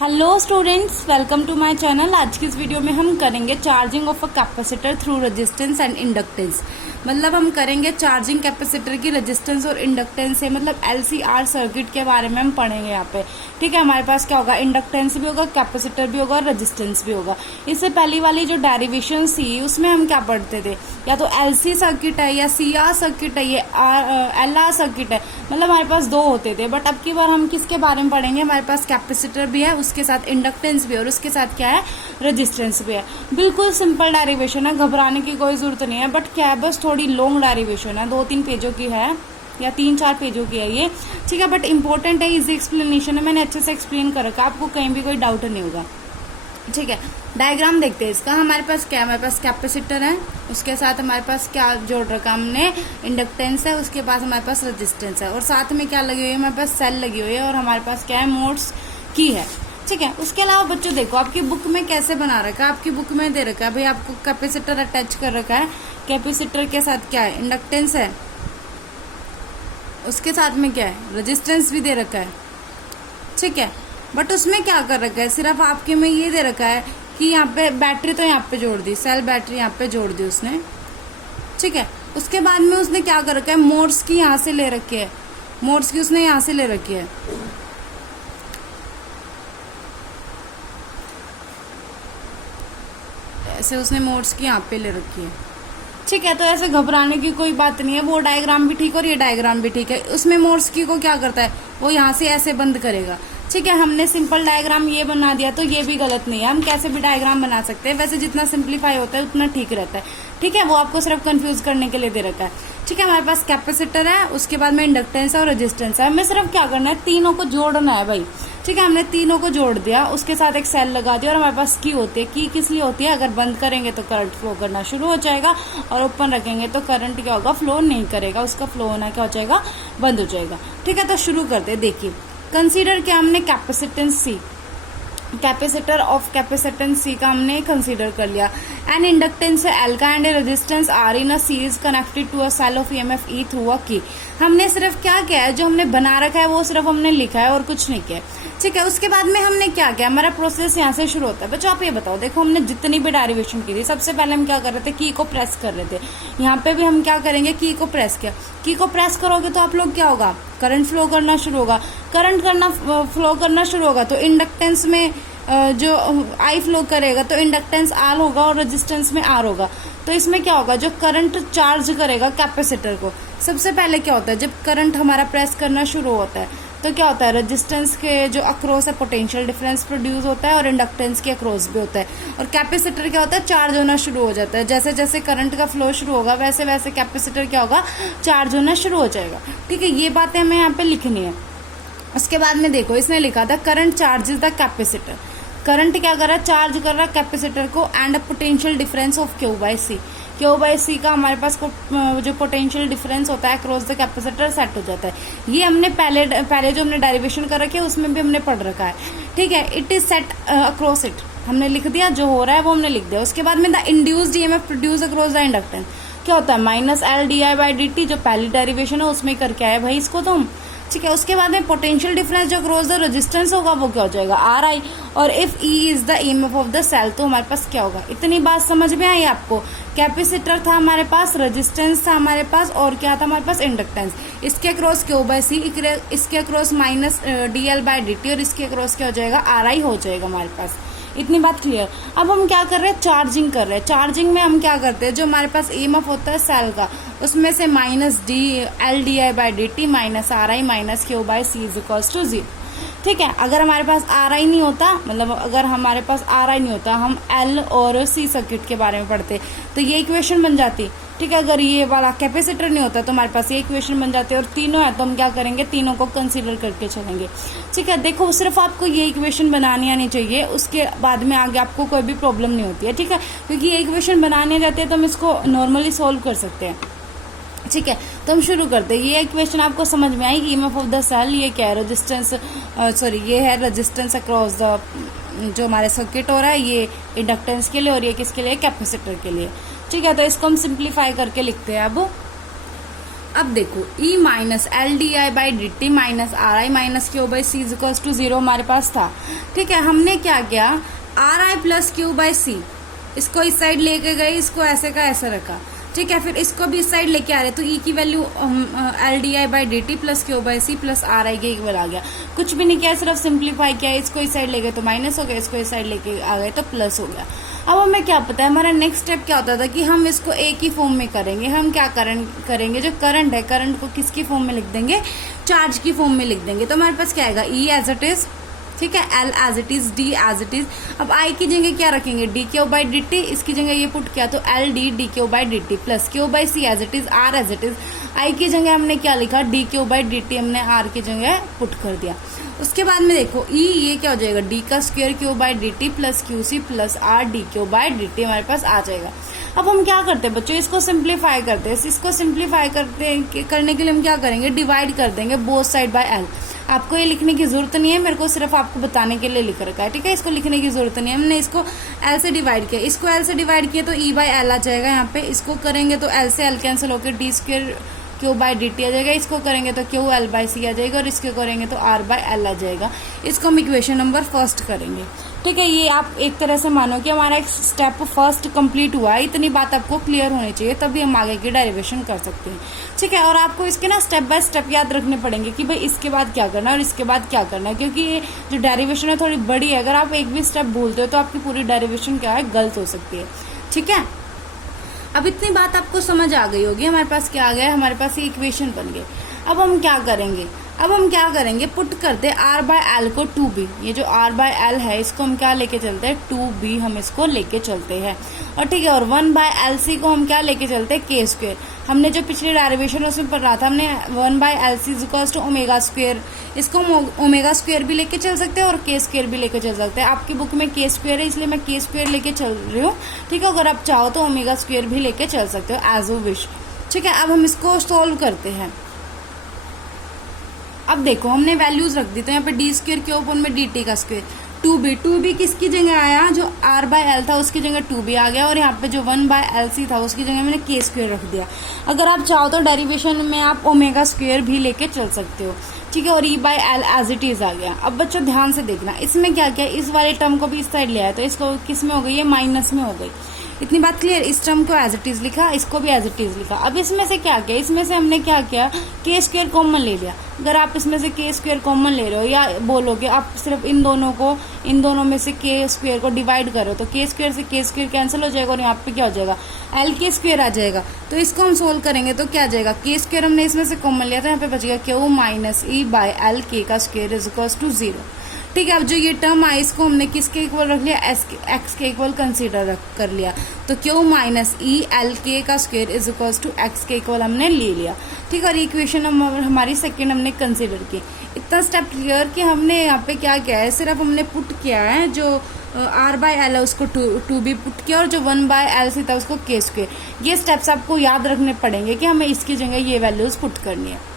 Hello students, welcome to my channel. आज की इस वीडियो में हम करेंगे charging of a capacitor through resistance and inductance. मतलब हम करेंगे चार्जिंग कैपेसिटर की रेजिस्टेंस और इंडक्टेंस से, मतलब एलसीआर सर्किट के बारे में हम पढ़ेंगे यहाँ पे। ठीक है, हमारे पास क्या होगा, इंडक्टेंस भी होगा, कैपेसिटर भी होगा, रेजिस्टेंस भी होगा। इससे पहली वाली जो डेरिवेशन थी उसमें हम क्या पढ़ते थे, या तो एलसी सर्किट है या सीआर सर्किट है, ये एलआर सर्किट है। मतलब हमारे पास दो होते थे, बट अब की बार हम किसके बारे में पढ़ेंगे, हमारे पास कैपेसिटर भी है, उसके साथ इंडक्टेंस भी है और उसके साथ क्या है, रेजिस्टेंस भी है। बिल्कुल सिंपल डेरिवेशन है, घबराने की कोई जरूरत नहीं है। बट क्या है, बस थोड़ी लॉन्ग डेरिवेशन है, 2-3 पेजों की है या 3-4 पेजों की है ये। ठीक है, बट इंपॉर्टेंट है, इजी एक्सप्लेनेशन है, मैंने अच्छे से एक्सप्लेन कर रखा है, आपको कहीं भी कोई डाउट नहीं होगा। ठीक है, डायग्राम देखते हैं इसका। हमारे पास क्या है, हमारे पास कैपेसिटर है, उसके साथ हमारे पास क्या जोड़ रखा हमने, इंडक्टेंस है, उसके पास हमारे पास रेजिस्टेंस है और साथ में क्या लगी हुई है, हमारे पास सेल लगी हुई है और हमारे पास क्या है, मोड्स की है। ठीक है, उसके अलावा बच्चों देखो आपकी बुक में कैसे बना रखा है, आपकी बुक में दे रखा है भाई, आपको कैपेसिटर अटैच कर रखा है, कैपेसिटर के साथ क्या है, इंडक्टेंस है, उसके साथ में क्या है, रेजिस्टेंस भी दे रखा है। ठीक है, बट उसमें क्या कर रखा है, सिर्फ आपके में ये दे रखा है कि यहाँ पे बैटरी तो यहाँ पे जोड़ दी, सेल बैटरी यहाँ पे जोड़ दी उसने। ठीक है, उसके बाद में उसने क्या कर रखा है, मोड्स की यहाँ से ले रखी है, मोड्स की उसने यहाँ से ले रखी है। ऐसे उसने मोड्स की यहाँ पे ले रखी है। ठीक है, तो ऐसे घबराने की कोई बात नहीं है, वो डायग्राम भी ठीक और ये डायग्राम भी ठीक है। उसमें मोड्स की को क्या करता है, वो यहाँ से ऐसे बंद करेगा। ठीक है, हमने सिंपल डायग्राम ये बना दिया तो ये भी गलत नहीं है, हम कैसे भी डायग्राम बना सकते हैं। वैसे जितना सिंप्लीफाई होता है उतना ठीक रहता है। ठीक है, वो आपको सिर्फ कंफ्यूज करने के लिए दे रखा है। ठीक है, हमारे पास कैपेसिटर है, उसके बाद में इंडक्टेंस है और रेजिस्टेंस है। हमें सिर्फ क्या करना है, तीनों को जोड़ना है भाई। ठीक है, हमने तीनों को जोड़ दिया, उसके साथ एक सेल लगा दिया और हमारे पास की होती है। की किस लिए होती है, अगर बंद करेंगे तो करंट फ्लो करना शुरू हो जाएगा और ओपन रखेंगे तो करंट क्या होगा, फ्लो नहीं करेगा, उसका फ्लो होना क्या हो जाएगा, बंद हो जाएगा। ठीक है, तो शुरू करते हैं। देखिए, कंसीडर किया हमने capacitance C, capacitor of capacitance C का हमने कंसीडर कर लिया। एंड इंडक्टेंस एल का and resistance R in a series connected to a cell of EMF E through a key. हमने सिर्फ क्या किया है, जो हमने बना रखा है वो सिर्फ हमने लिखा है और कुछ नहीं किया। ठीक है, उसके बाद में हमने क्या किया, हमारा प्रोसेस यहाँ से शुरू होता है। बच्चों आप ये बताओ, देखो हमने जितनी भी डेरिवेशन की थी, सबसे पहले हम क्या कर रहे थे, की को प्रेस कर रहे थे। यहाँ पे भी हम क्या करेंगे, की को प्रेस किया। की को प्रेस करोगे तो आप लोग क्या होगा, करंट फ्लो करना शुरू होगा। करंट फ्लो करना शुरू होगा तो इंडक्टेंस में जो आई फ्लो करेगा तो इंडक्टेंस आर होगा और रेजिस्टेंस में आर होगा। तो इसमें क्या होगा, जो करंट चार्ज करेगा कैपेसिटर को, सबसे पहले क्या होता है, जब करंट हमारा प्रेस करना शुरू होता है तो क्या होता है, रेजिस्टेंस के जो अक्रॉस है पोटेंशियल डिफरेंस प्रोड्यूस होता है और इंडक्टेंस के अक्रॉस भी होता है। और कैपेसिटर क्या होता है, चार्ज होना शुरू हो जाता है। जैसे जैसे करंट का फ्लो शुरू होगा वैसे वैसे कैपेसिटर क्या होगा, चार्ज होना शुरू हो जाएगा। ठीक है, ये बातें हमें यहाँ पे लिखनी है। उसके बाद में देखो, इसने लिखा था current charges the capacitor. Current क्या कर रहा है, चार्ज कर रहा है कैपेसिटर को end potential difference of Q by C. Q by C का हमारे पास जो पोटेंशियल डिफरेंस होता है अक्रॉस द कैपेसिटर सेट हो जाता है। ये हमने पहले जो हमने डेरिवेशन कर रखी है उसमें भी हमने पढ़ रखा है। ठीक है, it is set across it, हमने लिख दिया, जो हो रहा है वो हमने लिख दिया। उसके बाद में the induced EMF produce across the inductance क्या होता है, minus L D I by D T, जो पहली डेरिवेशन है उसमें करके आए भाई इसको तो हम। ठीक है, उसके बाद में पोटेंशियल डिफरेंस जो अक्रॉस द रेजिस्टेंस होगा वो क्या हो जाएगा, आर आई। और if E is the EMF of the cell तो हमारे पास क्या होगा। इतनी बात समझ में आई आपको। कैपेसिटर था हमारे पास, रेजिस्टेंस था हमारे पास और क्या था हमारे पास, इंडक्टेंस। इसके अक्रॉस क्यू बाई सी, इसके across minus D L by D T और इसके अक्रॉस क्या हो जाएगा, आर आई हो जाएगा हमारे पास। इतनी बात क्लियर। अब हम क्या कर रहे हैं, चार्जिंग कर रहे हैं। चार्जिंग में हम क्या करते हैं, जो हमारे पास ईएमएफ होता है सेल का, उसमें से minus D L D I by D T minus R I minus Q by C is equals to 0। ठीक है, अगर हमारे पास आर आई नहीं होता, मतलब अगर हमारे पास आर आई नहीं होता, हम एल और सी सर्किट के बारे में पढ़ते तो ये इक्वेशन बन जाती। ठीक है, अगर ये वाला कैपेसिटर नहीं होता तो हमारे पास ये इक्वेशन बन जाती है। और तीनों है तो हम क्या करेंगे, तीनों को कंसीडर करके चलेंगे। ठीक है, देखो सिर्फ आपको ये इक्वेशन बनानी आनी चाहिए, उसके बाद में आगे आपको कोई भी प्रॉब्लम नहीं होती है। ठीक है, क्योंकि ये इक्वेशन बनाने जाती है तो हम इसको नॉर्मली सोल्व कर सकते हैं। ठीक है, तो हम शुरू करते हैं। ये इक्वेशन आपको समझ में आई, ईएमएफ ऑफ द सेल, ये क्या है, रेजिस्टेंस, सॉरी ये है रेजिस्टेंस अक्रॉस द जो हमारे सर्किट हो रहा है, ये इंडक्टेंस के लिए और ये किसके लिए, कैपेसिटर के लिए। ठीक है, तो इसको हम सिंप्लीफाई करके लिखते हैं। अब अब देखो E minus L D I by D T minus R I minus Q by C is equal to 0 हमारे पास था। ठीक है, हमने क्या किया, R I plus Q by C इसको इस साइड लेके गए, इसको ऐसे का ऐसे रखा। ठीक है, फिर इसको भी इस साइड लेके आ रहे तो ई की value L D I by D T plus Q by C plus R I के इक्वल आ गया। कुछ भी नहीं किया, सिर्फ सिंप्लीफाई किया। इसको इस साइड ले गए तो माइनस हो गया, इसको इस साइड लेके आ गए तो प्लस हो गया। अब हमें क्या पता है, हमारा नेक्स्ट स्टेप क्या होता था कि हम इसको एक ही फॉर्म में करेंगे। हम क्या करेंगे, जो करंट है, करंट को किसकी फॉर्म में लिख देंगे, चार्ज की फॉर्म में लिख देंगे। तो हमारे पास क्या आएगा, ई एज इट इज, ठीक है, L as it is, D as it is. अब आई की जगह क्या रखेंगे, D Q by D T, इसकी जगह ये पुट किया तो L D D Q by D T plus Q by C as it is, R as it is. I की जगह हमने क्या लिखा, D Q by D T हमने आर की जगह पुट कर दिया। उसके बाद में देखो ई, ये क्या हो जाएगा, डी का square Q by D T plus Q C plus R D Q by D T हमारे पास आ जाएगा। अब हम क्या करते हैं बच्चों, इसको सिंप्लीफाई करते हैं। इसको सिंप्लीफाई करने के लिए हम क्या करेंगे, डिवाइड कर देंगे बोथ साइड बाय एल। आपको ये लिखने की जरूरत नहीं है, मेरे को सिर्फ आपको बताने के लिए लिख रखा है। ठीक है, इसको लिखने की जरूरत नहीं है। हमने इसको एल से डिवाइड किया, इसको एल से डिवाइड किया तो ई बाई एल आ जाएगा यहाँ पे। इसको करेंगे तो एल से एल कैंसिल होकर D square Q by D T आ जाएगा। इसको करेंगे तो क्यू एल बाई सी आ जाएगा और इसको करेंगे तो आर बाई एल आ जाएगा। इसको हम इक्वेशन नंबर फर्स्ट करेंगे। ठीक है, ये आप एक तरह से मानो कि हमारा एक स्टेप फर्स्ट कंप्लीट हुआ है। इतनी बात आपको क्लियर होनी चाहिए, तभी हम आगे की डेरिवेशन कर सकते हैं। ठीक है, और आपको इसके ना स्टेप बाय स्टेप याद रखने पड़ेंगे कि भाई इसके बाद क्या करना है और इसके बाद क्या करना है, क्योंकि ये जो डेरिवेशन है थोड़ी बड़ी है। अगर आप एक भी स्टेप भूलते हो तो आपकी पूरी डेरिवेशन क्या है, गलत हो सकती है। ठीक है, अब इतनी बात आपको समझ आ गई होगी। हमारे पास क्या आ गया, हमारे पास ये इक्वेशन बन गए। अब हम क्या करेंगे, पुट करते आर बाय एल को 2b। ये जो आर बाय एल है इसको हम क्या लेके चलते हैं, 2b हम इसको लेके चलते हैं। और ठीक है, और 1 बाय एल सी को हम क्या लेके चलते हैं, के स्क्वायर। हमने जो पिछले डेरिवेशन उसमें पढ़ रहा था, हमने 1 by L C is equals to omega square. इसको हम ओमेगा स्क्वायर भी लेके चल सकते हैं और के स्क्वायर भी लेके चल सकते हैं। आपकी बुक में के स्क्वायर है इसलिए मैं के स्क्वायर लेके चल रही हूँ। ठीक है, अगर आप चाहो तो ओमेगा स्क्वायर भी लेके चल सकते हो, एज ओ विश। ठीक है, अब हम इसको सोल्व करते हैं। अब देखो हमने वैल्यूज रख दी, तो यहाँ पे डी स्क्वायर के ऊपर में डी टी का स्क्वायर, 2b किसकी जगह आया, जो r बाय एल था उसकी जगह 2b आ गया। और यहाँ पे जो 1 बाय एल सी था उसकी जगह मैंने के स्क्वायर रख दिया। अगर आप चाहो तो डेरिवेशन में आप ओमेगा स्क्वायर भी लेके चल सकते हो। ठीक है, और E by L as it is आ गया। अब बच्चों ध्यान से देखना, इसमें क्या किया, इस वाले टर्म को भी इस साइड ले आया तो इसको किस में हो गई, ये माइनस में हो गई। इतनी बात क्लियर। इस टर्म को एज इट इज लिखा, इसको भी एज इट इज लिखा। अब इसमें से क्या किया, इसमें से हमने क्या किया, के स्क्वायर कॉमन ले लिया। अगर आप इसमें से के स्क्वायर कॉमन ले रहे हो या बोलोगे आप सिर्फ इन दोनों में से के स्क्वायर को डिवाइड करो तो के स्क्वायर से के स्क्वायर कैंसिल हो जाएगा और यहाँ पे क्या हो जाएगा, एल के स्क्वायर आ जाएगा। तो इसको हम सोल्व करेंगे तो क्या आ जाएगा, के स्क्वायर हमने इसमें से कॉमन लिया था, यहाँ पे बच गया Q minus E by L K का स्क्वायर इज इक्वल टू 0। ठीक है, अब जो ये टर्म आई इसको हमने किसके इक्वल रख लिया, एक्स के इक्वल कंसीडर कर लिया। तो क्यू माइनस ई एल के का square is equal to X के इक्वल हमने ले लिया। ठीक है, और इक्वेशन हमारी सेकेंड हमने कंसीडर की। इतना स्टेप क्लियर कि हमने यहाँ पे क्या किया है, सिर्फ हमने पुट किया है जो आर बाय एल है उसको 2b पुट किया और जो 1 बाय एल सी था उसको के स्क्वायर। ये स्टेप्स आपको याद रखने पड़ेंगे कि हमें इसकी जगह ये वैल्यूज पुट करनी है।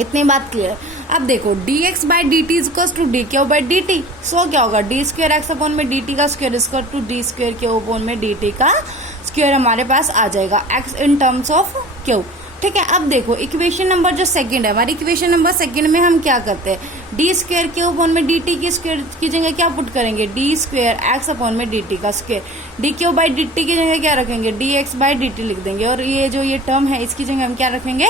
इतनी बात क्लियर। अब देखो dx by D T equal to D Q by D T. So क्या होगा, डी स्क्वायर एक्स अपॉन में डी टी का square equal to D square Q upon में डी टी का स्क्वायर हमारे पास आ जाएगा, X in terms of Q. ठीक है, अब देखो इक्वेशन नंबर जो सेकंड है, हमारी इक्वेशन नंबर सेकंड में हम क्या करते हैं, डी स्क्वायर क्यू अपॉन में डी टी की स्क्वायर की जगह क्या पुट करेंगे, डी स्क्वायर एक्स अपॉन में डी टी का square. D Q by D T की जगह क्या रखेंगे, D X by D T लिख देंगे और ये जो ये टर्म है इसकी जगह हम क्या रखेंगे,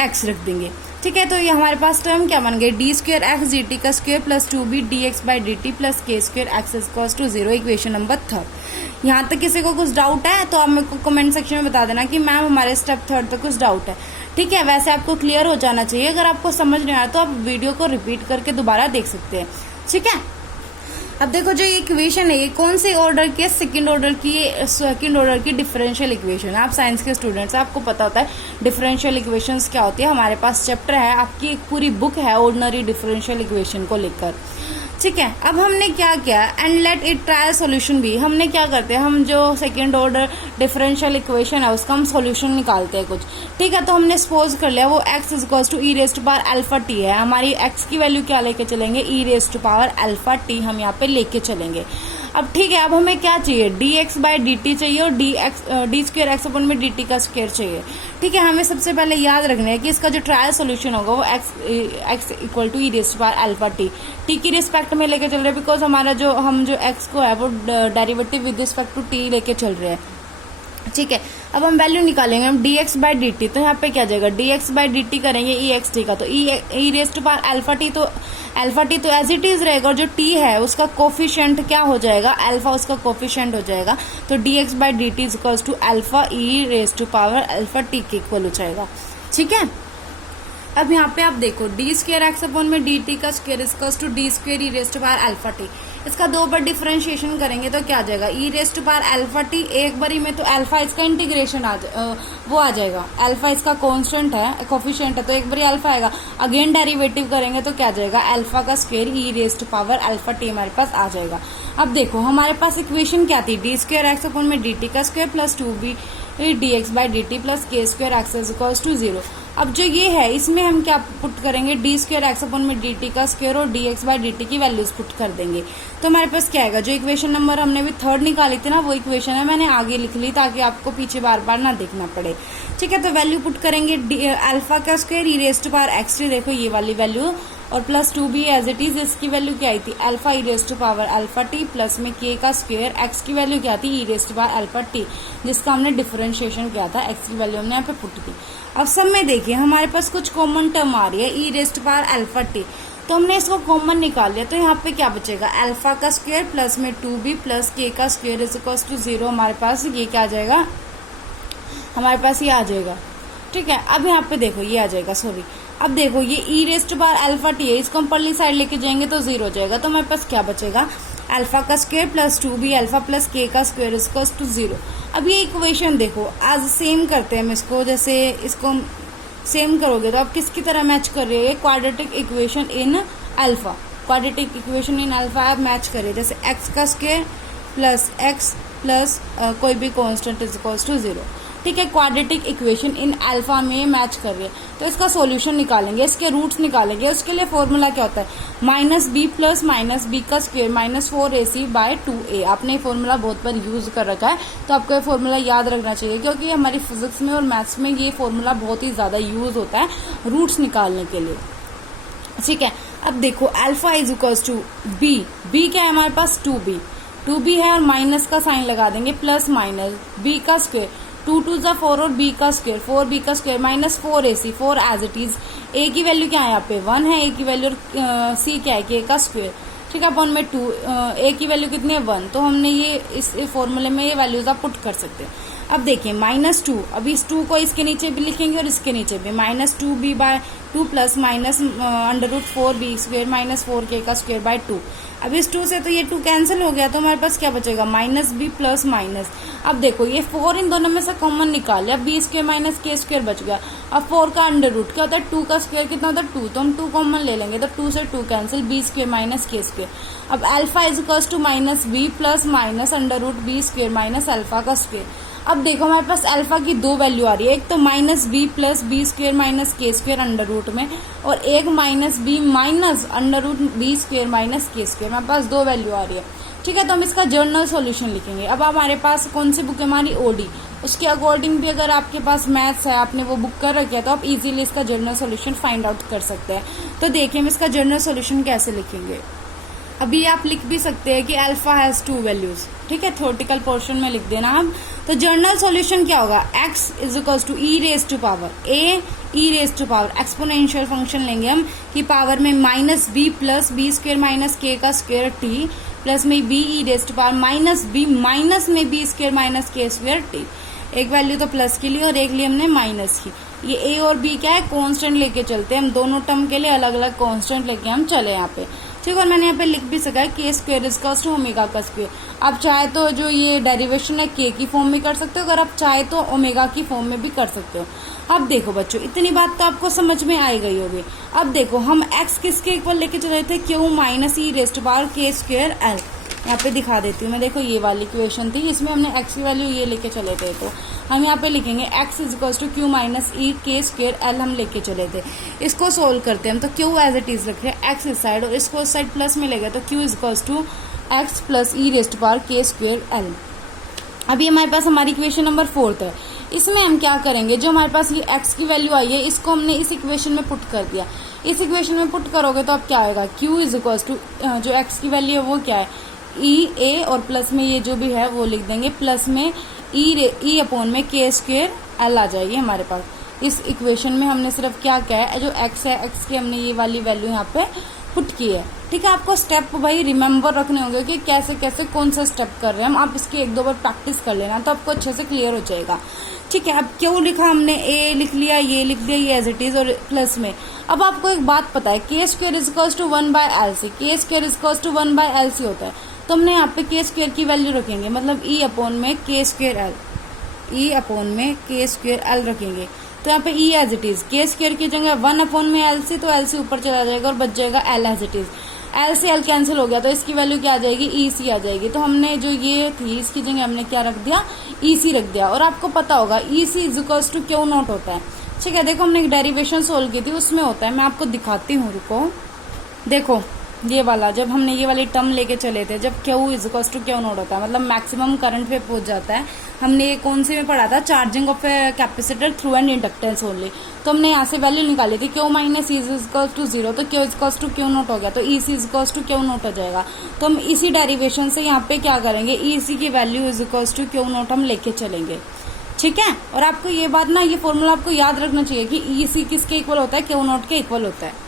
एक्स रख देंगे। ठीक है, तो ये हमारे पास टर्म क्या बन गए, D square X D T का square plus 2b D X by D T plus K square X equal to 0। Equation number third. यहाँ तक किसी को कुछ डाउट है तो आप मेरे को कमेंट सेक्शन में बता देना कि मैम हमारे स्टेप थर्ड तक कुछ डाउट है। ठीक है, वैसे आपको क्लियर हो जाना चाहिए। अगर आपको समझ नहीं आया तो आप वीडियो को रिपीट करके दोबारा देख सकते हैं। ठीक है, अब देखो जो ये इक्वेशन है ये कौन से ऑर्डर की है, सेकंड ऑर्डर की डिफरेंशियल इक्वेशन है। आप साइंस के स्टूडेंट्स, आपको पता होता है डिफरेंशियल इक्वेशंस क्या होती है। हमारे पास चैप्टर है, आपकी एक पूरी बुक है ऑर्डिनरी डिफरेंशियल इक्वेशन को लेकर। ठीक है, अब हमने क्या किया, and let it trial solution भी। हमने क्या करते हैं, हम जो सेकेंड ऑर्डर डिफरेंशियल इक्वेशन है उसका हम सोल्यूशन निकालते हैं कुछ। ठीक है, तो हमने सपोज कर लिया वो X is equal to E raised power alpha T है। हमारी एक्स की वैल्यू क्या लेके चलेंगे, E raised power alpha T हम यहाँ पे लेके चलेंगे। अब ठीक है, अब हमें क्या चाहिए, dx/dt चाहिए और d²x/में dt का स्क्वायर चाहिए। ठीक है, हमें सबसे पहले याद रखना है कि इसका जो ट्रायल सोल्यूशन होगा वो x equal to e⁴ t की रिस्पेक्ट में लेके चल रहे हैं, बिकॉज हमारा जो x को है वो derivative with respect to t लेके चल रहे हैं। ठीक है, अब हम वैल्यू निकालेंगे हम dx/dt, तो यहाँ पे क्या जाएगा, dx/dt करेंगे ext का, तो e⁴ तो अल्फा टी तो एज इट इज रहेगा, और जो t है उसका कोफिशिएंट क्या हो जाएगा, अल्फा उसका कोफिशिएंट हो जाएगा, तो dx/dt is equal to alpha e⁴ के इक्वल हो जाएगा। ठीक है, अब यहाँ पे आप देखो d²x/ में dt का स्क्वायर इक्वल्स टू d²e⁴ इसका 2 बार डिफरेंशिएशन करेंगे तो क्या आ जाएगा, e⁴ एक बारी में तो अल्फा इसका इंटीग्रेशन वो आ जाएगा, अल्फा इसका कांस्टेंट है, कोफिशिएंट है, तो एक बारी अल्फा आएगा, अगेन डेरिवेटिव करेंगे तो क्या आ जाएगा, अल्फा का स्क्वायर e⁴ हमारे पास आ जाएगा। अब देखो हमारे पास इक्वेशन क्या थी, d²x/ में dt का स्क्वायर प्लस 2b dx/dt प्लस k²x इज इक्वल्स टू 0। अब जो ये है इसमें हम क्या पुट करेंगे, d²x/ में dt का स्क्वायर और dx/dt की वैल्यूज पुट कर देंगे, तो हमारे पास क्या आएगा, जो इक्वेशन नंबर हमने भी 3rd निकाली थी ना, वो इक्वेशन है मैंने आगे लिख ली ताकि आपको पीछे बार बार ना देखना पड़े। ठीक है, तो वैल्यू पुट करेंगे अल्फा का स्क्वायर e⁴ देखो ये वाली वैल्यू, और plus 2b as it is, इसकी वैल्यू क्या आई थी, अल्फा e⁴ प्लस में k का स्क्वायर, x की वैल्यू क्या थी e⁴ जिसका हमने डिफरेंशिएशन किया था, x की वैल्यू हमने यहाँ पे पुट की। अब सब में देखिए हमारे पास कुछ कॉमन टर्म आ रही है e⁴ तो हमने इसको कॉमन निकाल लिया, तो यहाँ पे क्या बचेगा, अल्फा का स्क्वायर प्लस में 2b प्लस k का स्क्वायर इज इक्वल टू 0, हमारे पास ये क्या आ जाएगा, हमारे पास ये आ जाएगा। ठीक है, अब यहाँ पे देखो ये आ जाएगा, सॉरी अब देखो ये e⁴ है, इसको हम परली साइड लेके जाएंगे तो 0 हो जाएगा, तो हमारे पास क्या बचेगा, अल्फा का square plus 2b alpha plus k का स्क्वायर इज इक्वल टू 0। अब ये इक्वेशन देखो आज सेम करते हैं हम इसको, जैसे इसको सेम करोगे तो आप किसकी तरह मैच कर रहे हो, quadratic equation in alpha, quadratic equation in alpha आप मैच करिए, जैसे x का स्क्वायर प्लस x प्लस कोई भी कांस्टेंट इज इक्वल टू 0। ठीक है, क्वाड्रेटिक इक्वेशन इन अल्फा में मैच कर रहे हैं, तो इसका सॉल्यूशन निकालेंगे, इसके रूट्स निकालेंगे, उसके लिए फॉर्मूला क्या होता है, -b प्लस -b का स्क्वायर -4ac/2a। आपने ये फॉर्मूला बहुत बार यूज कर रखा है, तो आपको ये फॉर्मूला याद रखना चाहिए, क्योंकि हमारी फिजिक्स में और मैथ्स में ये फॉर्मूला बहुत ही ज्यादा यूज होता है रूट्स निकालने के लिए। ठीक है, अब देखो alpha is equal to b क्या है हमारे पास 2b है, और माइनस का साइन लगा देंगे, प्लस माइनस b का स्क्वायर 2 2 जा 4 और b का स्क्वायर 4b का square -4ac 4 as it is, a की वैल्यू क्या है यहाँ पे 1 है, a की वैल्यू c क्या है k का स्क्वायर। ठीक है, अपन में 2 a की वैल्यू कितनी है 1, तो हमने ये इस फॉर्मूले में ये वैल्यूज आप पुट कर सकते हैं। अब देखिए -2, अब इस 2 को इसके नीचे भी लिखेंगे और इसके नीचे भी, -2b/2 plus √4b square -4k का स्क्वायर बाय 2। अब इस 2 से तो ये 2 कैंसिल हो गया, तो हमारे पास क्या बचेगा -b प्लस माइनस। अब देखो ये 4 इन दोनों में से कॉमन निकाल लिया, b square minus k square बच गया। अब 4 का अंडर रूट क्या होता है, 2 का स्क्वायर कितना होता है 2, तो हम 2 कॉमन ले लेंगे, तो 2 से 2 cancel, b square minus k square. अब alpha is equal to -b plus minus √b square minus alpha का स्क्वायर। अब देखो हमारे पास अल्फा की 2 वैल्यू आ रही है, एक तो -b plus b square minus k square under root में, और एक -b माइनस √b square minus k square, हमारे पास 2 वैल्यू आ रही है। ठीक है, तो हम इसका जर्नल सॉल्यूशन लिखेंगे। अब हमारे पास कौन सी बुक है हमारी ओडी, उसके अकॉर्डिंग भी अगर आपके पास मैथ्स है, आपने वो बुक कर रखी है, तो आप इजीली इसका जर्नल सॉल्यूशन फाइंड आउट कर सकते हैं। तो देखिए हम इसका जर्नल सॉल्यूशन कैसे लिखेंगे। अभी आप लिख भी सकते हैं कि अल्फा हैज 2 वैल्यूज, ठीक है, थ्योरेटिकल पोर्शन में लिख देना आप। तो जर्नल सॉल्यूशन क्या होगा, x is equal to e⁴ exponential function लेंगे हम कि पावर में -b plus b square minus k का स्क्वायर t प्लस में b e⁻ minus b minus में b square minus k square t। एक वैल्यू तो प्लस की ली और एक ली हमने माइनस की। ये a और b क्या है, कांस्टेंट लेके चलते हैं हम, दोनों टर्म के लिए अलग अलग कांस्टेंट लेके हम चले यहाँ पे। ठीक, और मैंने यहाँ पे लिख भी सका है k square is equal to omega का स्क्वायर। आप चाहे तो जो ये डेरिवेशन है k की फॉर्म में कर सकते हो, अगर आप चाहे तो ओमेगा की फॉर्म में भी कर सकते हो। अब देखो बच्चों, इतनी बात तो आपको समझ में आई गई होगी। अब देखो हम x किसके इक्वल लेके चले थे, q minus e⁻k square l। यहाँ पे दिखा देती हूँ मैं, देखो ये वाली इक्वेशन थी, इसमें हमने x की वैल्यू ये लेके चले थे, तो हम यहाँ पे लिखेंगे x is equal to q minus e⁻k square l हम लेके चले थे। इसको सोल्व करते हैं हम, तो q एज इट इज रख रहे हैं x इस साइड और इसको इस साइड प्लस में ले गए, तो q is equal to X plus E raised power K square L. अभी हमारे पास हमारी इक्वेशन नंबर 4 है। इसमें हम क्या करेंगे, जो हमारे पास ये x की वैल्यू आई है इसको हमने इस इक्वेशन में पुट कर दिया। इस इक्वेशन में पुट करोगे तो अब क्या आएगा, q इज इक्वल टू जो x की वैल्यू है वो क्या है ई ए, और प्लस में ये जो भी है वो लिख देंगे, प्लस में ई अपॉन में के स्क्वेयर एल आ जाएगी हमारे पास। इस इक्वेशन में हमने सिर्फ क्या है, जो x है x की हमने ये वाली वैल्यू यहाँ पे पुट की है। ठीक है, आपको स्टेप भाई रिमेम्बर रखने होंगे कि कैसे कैसे कौन सा स्टेप कर रहे हैं हम। आप इसकी 1-2 बार प्रैक्टिस कर लेना तो आपको अच्छे से क्लियर हो जाएगा। ठीक है, अब क्यों लिखा हमने, ए लिख लिया, ये लिख दिया, ये एज इट इज, और प्लस में अब आपको एक बात पता है के square is equals to 1/LC, के square is equals to 1/LC होता है। तो हमने यहाँ पे के स्क्वेयर की वैल्यू रखेंगे, मतलब ई अपॉन में के स्क्वेयर एल, ई अपॉन में के स्क्वेयर एल रखेंगे। तो यहाँ पे ई एज इट इज, के स्क्वेयर की जगह 1 अपॉन में LC, तो LC ऊपर चला जाएगा और बच जाएगा L as it is. L से एल कैंसिल हो गया तो इसकी वैल्यू क्या आ जाएगी, EC आ जाएगी। तो हमने जो ये थी इसकी जगह हमने क्या रख दिया, EC रख दिया। और आपको पता होगा EC is equals to Q naught होता है। ठीक है, देखो हमने एक डेरिवेशन सोल्व की थी उसमें होता है, मैं आपको दिखाती हूँ, रुको। देखो ये वाला, जब हमने ये वाली टर्म लेके चले थे, जब Q is equals to Q naught होता है, मतलब मैक्सिमम करंट पे पहुंच जाता है। हमने ये कौन से में पढ़ा था, charging of a capacitor through an inductance only. तो हमने यहाँ से वैल्यू निकाली थी Q minus is equals to 0, तो Q is equals to Q naught हो गया, तो EC is equals to Q naught हो जाएगा। तो हम इसी डेरिवेशन से यहाँ पे क्या करेंगे, EC की value is equals to Q naught हम लेके चलेंगे। ठीक है, और आपको ये बात ना, ये फॉर्मूला आपको याद रखना चाहिए कि EC किसके इक्वल होता है, क्यू नॉट के इक्वल होता है।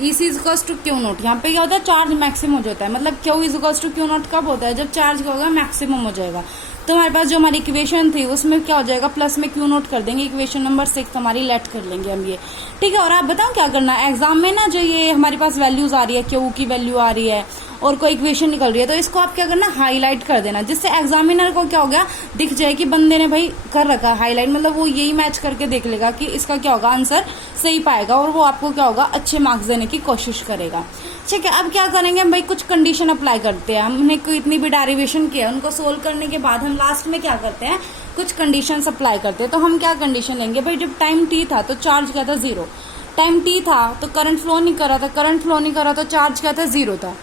EC is equals to Q naught, यहाँ पे क्या होता है, चार्ज मैक्सिमम हो जाता है, मतलब Q is equals to Q naught कब होता है, जब चार्ज क्या होगा, मैक्सिमम हो जाएगा। तो हमारे पास जो हमारी इक्वेशन थी उसमें क्या हो जाएगा, प्लस में क्यू नोट कर देंगे, इक्वेशन नंबर 6 हमारी लेट कर लेंगे हम ये। ठीक है, और आप बताओ क्या करना है, एग्जाम में ना जो ये हमारे पास वैल्यूज आ रही है, क्यू की वैल्यू आ रही है और कोई इक्वेशन निकल रही है, तो इसको आप क्या करना, हाईलाइट कर देना, जिससे एग्जामिनर को क्या हो गया, दिख जाए कि बंदे ने भाई कर रखा हाईलाइट, मतलब वो यही मैच करके देख लेगा कि इसका क्या होगा, आंसर सही पाएगा और वो आपको क्या होगा, अच्छे मार्क्स देने की कोशिश करेगा। ठीक है, अब क्या करेंगे हम भाई, कुछ कंडीशन अप्लाई करते हैं। हमने कोई इतनी भी डेरिवेशन किया, उनको सोल्व करने के बाद हम लास्ट में क्या करते हैं, कुछ कंडीशन अप्लाई करते हैं। तो हम क्या कंडीशन लेंगे भाई, जब टाइम t था तो चार्ज क्या था, 0। टाइम t था तो करंट फ्लो नहीं कर रहा था, करंट फ्लो नहीं कर रहा तो चार्ज क्या था, 0 था।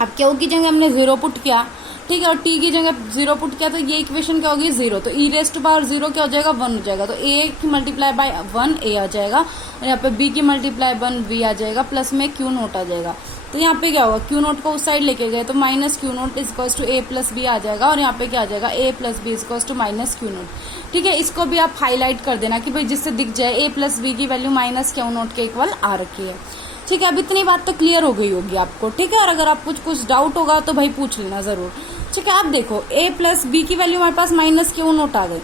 अब क्यू की जगह हमने 0 पुट किया, ठीक है, और टी की जगह 0 पुट किया, तो ये इक्वेशन क्या होगी, 0। तो e रेस्ट पावर 0 क्या हो जाएगा, 1 हो जाएगा। तो a की मल्टीप्लाई बाय 1 a आ जाएगा, और यहाँ पे b की मल्टीप्लाई 1 b आ जाएगा, प्लस में q नोट आ जाएगा। तो यहाँ पे क्या होगा, q नोट को उस साइड लेके गए तो minus q naught is equals to a plus b आ जाएगा, और यहाँ पे क्या आ जाएगा, a plus b is equals to minus q naught. ठीक है, इसको भी आप हाईलाइट कर देना कि भाई जिससे दिख जाए a प्लस b की वैल्यू माइनस q नोट के इक्वल आ रखी है। ठीक है, अब इतनी बात तो क्लियर हो गई होगी आपको। ठीक है, और अगर आप कुछ डाउट होगा तो भाई पूछ लेना जरूर। ठीक है, अब देखो a प्लस b की वैल्यू हमारे पास माइनस q नोट आ गई।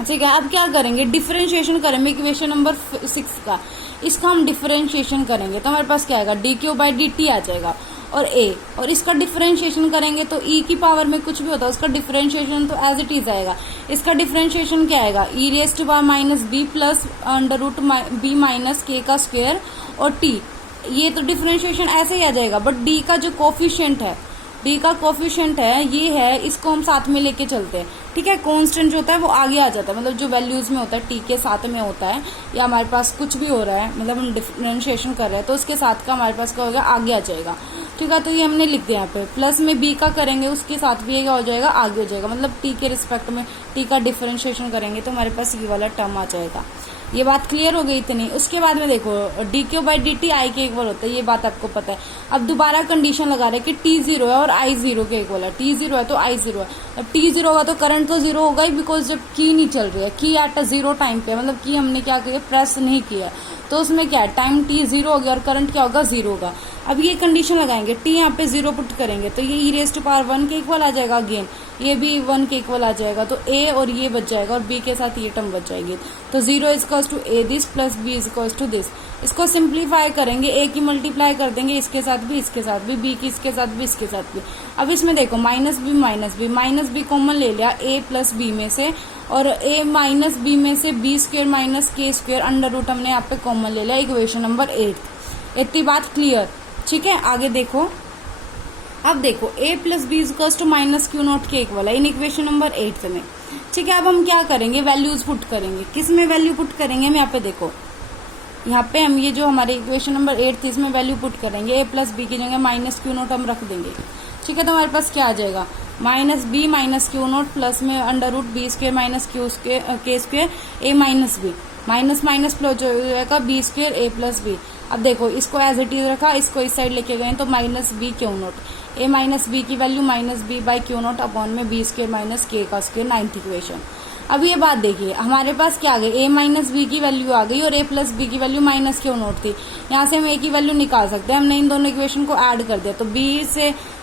ठीक है, अब क्या करेंगे, डिफरेंशिएशन करेंगे इक्वेशन नंबर 6 का, इसका हम डिफरेंशिएशन करेंगे तो हमारे पास क्या आएगा, dq बाई dt आ जाएगा, और a, और इसका डिफरेंशिएशन करेंगे तो e की पावर में कुछ भी होता है उसका डिफरेंशिएशन तो एज इट इज आएगा। इसका डिफरेंशिएशन क्या आएगा, e raised to power minus b plus under root b minus k का स्क्वायर, और t, ये तो डिफरेंशिएशन ऐसे ही आ जाएगा, बट d का जो कोफिशिएंट है, डी का कोफिशिएंट है ये है, इसको हम साथ में लेके चलते हैं। ठीक है, कांस्टेंट जो होता है वो आगे आ जाता है, मतलब जो वैल्यूज में होता है टी के साथ में होता है, या हमारे पास कुछ भी हो रहा है, मतलब हम डिफरेंशिएशन कर रहे हैं तो उसके साथ का हमारे पास क्या होगा, आगे आ जाएगा। ठीक है, तो ये हमने लिख दिया यहाँ पे, प्लस में बी का करेंगे उसके साथ भी क्या हो जाएगा, आगे हो जाएगा, मतलब टी के रिस्पेक्ट में टी का डिफरेंशिएशन करेंगे तो हमारे पास ये वाला टर्म आ जाएगा। ये बात क्लियर हो गई इतनी। उसके बाद में देखो D Q by D T I के इक्वल होता है, ये बात आपको पता है। अब दोबारा कंडीशन लगा रहे कि टी 0 है और आई 0 के इक्वल है, टी 0 है तो आई 0 है। अब टी 0 होगा तो करंट तो 0 होगा ही, बिकॉज जब की नहीं चल रही है, की एट अ 0 टाइम पे, मतलब की हमने क्या किया, प्रेस नहीं किया, तो उसमें क्या है, टाइम टी 0 हो गया और करंट क्या होगा, 0 होगा। अब ये कंडीशन लगाएंगे, टी यहाँ पे 0 पुट करेंगे तो ये ई रेस्ट टू पावर 1 के इक्वल आ जाएगा, अगेन ये भी 1 के इक्वल आ जाएगा, तो ए और ये बच जाएगा और बी के साथ ये टर्म बच जाएगी। तो 0 is equals to A this plus B is equals to this. इसको सिंप्लीफाई करेंगे, ए की मल्टीप्लाई कर देंगे इसके साथ भी, इसके साथ भी, बी की इसके साथ भी, इसके साथ भी। अब इसमें देखो माइनस बी कॉमन ले लिया ए प्लस बी में से, और ए माइनस बी में से बी स्क्वायर माइनस के स्क्वायर अंडर रूट हमने यहाँ पे कॉमन ले लिया, इक्वेशन नंबर 8। इतनी बात क्लियर। ठीक है, आगे देखो, अब देखो a plus B is equals to minus Q naught के इक्वल है इन इक्वेशन नंबर 8 में। ठीक है, अब हम क्या करेंगे, वैल्यूज पुट करेंगे। किस में वैल्यू पुट करेंगे हम, यहाँ पे देखो यहाँ पे हम ये जो हमारे इक्वेशन नंबर 8 थी इसमें वैल्यू पुट करेंगे, ए प्लस बी की जगह माइनस क्यू नोट हम रख देंगे। ठीक है, तो हमारे पास क्या आ जाएगा, minus B minus Q naught plus में under root B square minus Q के square A minus B, minus minus plus हो जाएगा B square A plus B. अब देखो इसको एज इट इज रखा, इसको इस साइड लेके गए तो minus B Q naught, A minus B की value minus B by Q naught upon में बी स्क्वेयर माइनस के का स्क्वेयर, 9th इक्वेशन। अब ये बात देखिए हमारे पास क्या आ गई, ए माइनस बी की वैल्यू आ गई और ए प्लस बी की वैल्यू माइनस क्यू नोट थी। यहाँ से हम ए की वैल्यू निकाल सकते हैं, हमने इन दोनों इक्वेशन को ऐड कर दिया तो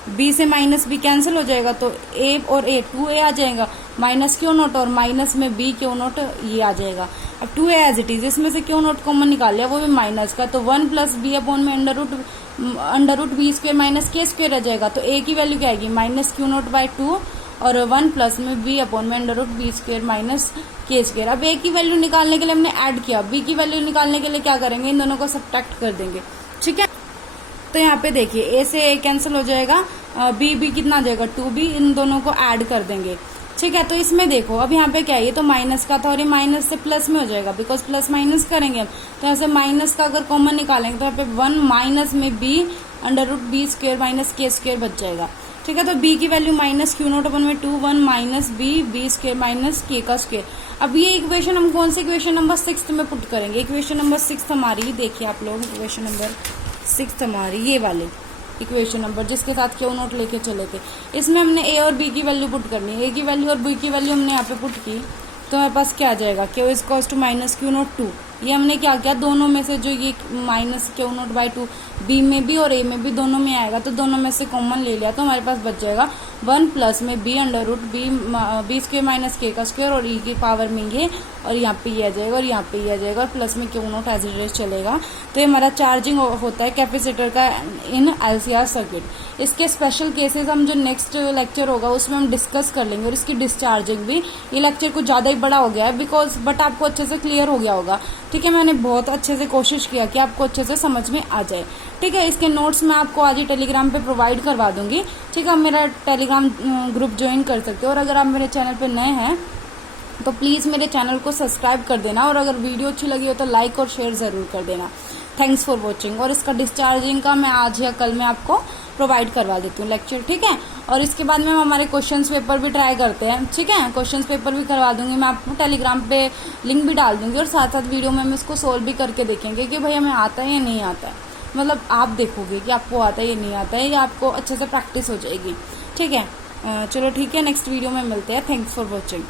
बी से माइनस बी कैंसिल हो जाएगा, तो ए और ए 2a आ जाएगा, माइनस क्यू नोट और माइनस में बी क्यू नोट ये आ जाएगा। अब 2a एज इट इज, इसमें से क्यू नोट कॉमन निकाल लिया वो भी माइनस का, तो 1 प्लस बी अपॉन में under root B square minus K square आ जाएगा। तो ए की वैल्यू क्या आएगी, माइनस क्यू नोट बाई 2 और 1 प्लस में बी अपॉन में under root B square minus K square. अब ए की वैल्यू निकालने के लिए हमने ऐड किया, बी की वैल्यू निकालने के लिए क्या करेंगे, इन दोनों को सब्ट्रैक्ट कर देंगे। ठीक है, तो यहाँ पे देखिए ए से ए कैंसिल हो जाएगा, बी कितना आ जाएगा 2b, इन दोनों को ऐड कर देंगे। ठीक है, तो इसमें देखो अब यहाँ पे क्या है, ये तो माइनस का था और ये माइनस से प्लस में हो जाएगा, बिकॉज प्लस माइनस करेंगे हम, तो यहाँ से माइनस का अगर कॉमन निकालेंगे तो यहाँ पे 1 माइनस में B under root B square minus K square बच जाएगा। ठीक है, तो b की value minus Q naught upon में 2 1 minus B square minus K का स्क्वेयर। अब ये इक्वेशन हम कौन सी इक्वेशन नंबर 6 में पुट करेंगे, इक्वेशन नंबर 6 हमारी देखिए आप लोग, इक्वेशन नंबर 6 हमारी ये वाले इक्वेशन नंबर जिसके साथ क्यू नोट लेके चले थे, इसमें हमने ए और बी की वैल्यू पुट करनी है। ए की वैल्यू और बी की वैल्यू हमने यहाँ पे पुट की तो हमारे पास क्या आ जाएगा, Q is equals to minus Q naught 2। ये हमने क्या किया, दोनों में से जो ये minus Q naught by 2 B में भी और ए में भी दोनों में आएगा, तो दोनों में से कॉमन ले लिया तो हमारे पास बच जाएगा 1 प्लस में B under root B square minus K का स्क्वेयर और ई की पावर में ये, और यहाँ पे ये आ जाएगा और यहाँ पे ये आ जाएगा और प्लस में Q naught as it is चलेगा। तो ये हमारा चार्जिंग होता है कैपेसिटर का इन एलसीआर सर्किट। इसके स्पेशल केसेस हम जो नेक्स्ट लेक्चर होगा उसमें हम डिस्कस कर लेंगे, और इसकी डिस्चार्जिंग भी। ये लेक्चर कुछ ज़्यादा ही बड़ा हो गया है बिकॉज बट आपको अच्छे से क्लियर हो गया होगा। ठीक है, मैंने बहुत अच्छे से कोशिश किया कि आपको अच्छे से समझ में आ जाए। ठीक है, इसके नोट्स मैं आपको आज ही टेलीग्राम पे प्रोवाइड करवा दूंगी। ठीक है, आप मेरा टेलीग्राम ग्रुप ज्वाइन कर सकते हो, और अगर आप मेरे चैनल पे नए हैं तो प्लीज़ मेरे चैनल को सब्सक्राइब कर देना, और अगर वीडियो अच्छी लगी हो तो लाइक और शेयर ज़रूर कर देना। Thanks for watching. और इसका डिस्चार्जिंग का मैं आज या कल में आपको प्रोवाइड करवा देती हूँ लेक्चर। ठीक है, और इसके बाद में हम हमारे क्वेश्चंस पेपर भी ट्राई करते हैं। ठीक है, क्वेश्चंस पेपर भी करवा दूंगी मैं आपको, टेलीग्राम पे लिंक भी डाल दूंगी, और साथ साथ वीडियो में हम इसको सोल्व भी करके देखेंगे कि भाई हमें आता है या नहीं आता है। मतलब आप देखोगे कि आपको आता है या नहीं आता है, या आपको अच्छे से प्रैक्टिस हो जाएगी। ठीक है, चलो ठीक है, नेक्स्ट वीडियो में मिलते हैं। Thanks for watching.